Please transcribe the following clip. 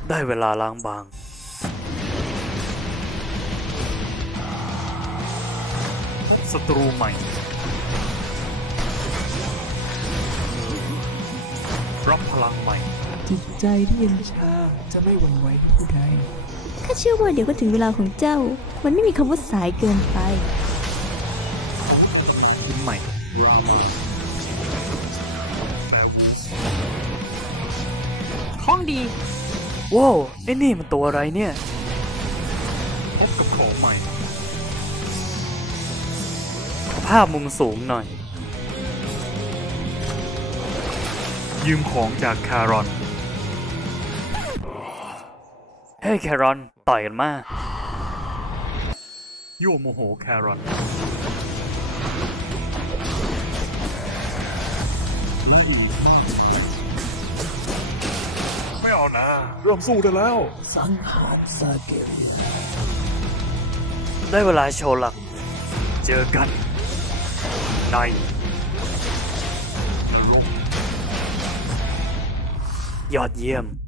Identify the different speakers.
Speaker 1: ได้เวลาล้างบางศัตรูใหม่รับพลังใหม่
Speaker 2: จิตใจที่เย็นชาจะไม่หวั่นไหวผู้ใด
Speaker 3: ข้าเชื่อว่าเดี๋ยวก็ถึงเวลาของเจ้ามันไม่มีคำว่าสายเกินไป
Speaker 1: ใหม่
Speaker 2: ของดี
Speaker 1: ว้าวไอ้นี่มันตัวอะไรเนี่ยพบกับของใหม่ภาพมุมสูงหน่อยยืมของจากคารอนเฮ้ยแครอนต่อยกันมายั่วโมโหแครอน
Speaker 4: ไม่เอานะเริ่มสู้ได้แล้ว
Speaker 2: สังหารซาเกล
Speaker 1: ได้เวลาโชว์หลักเจอกันในยอดเยี่ยม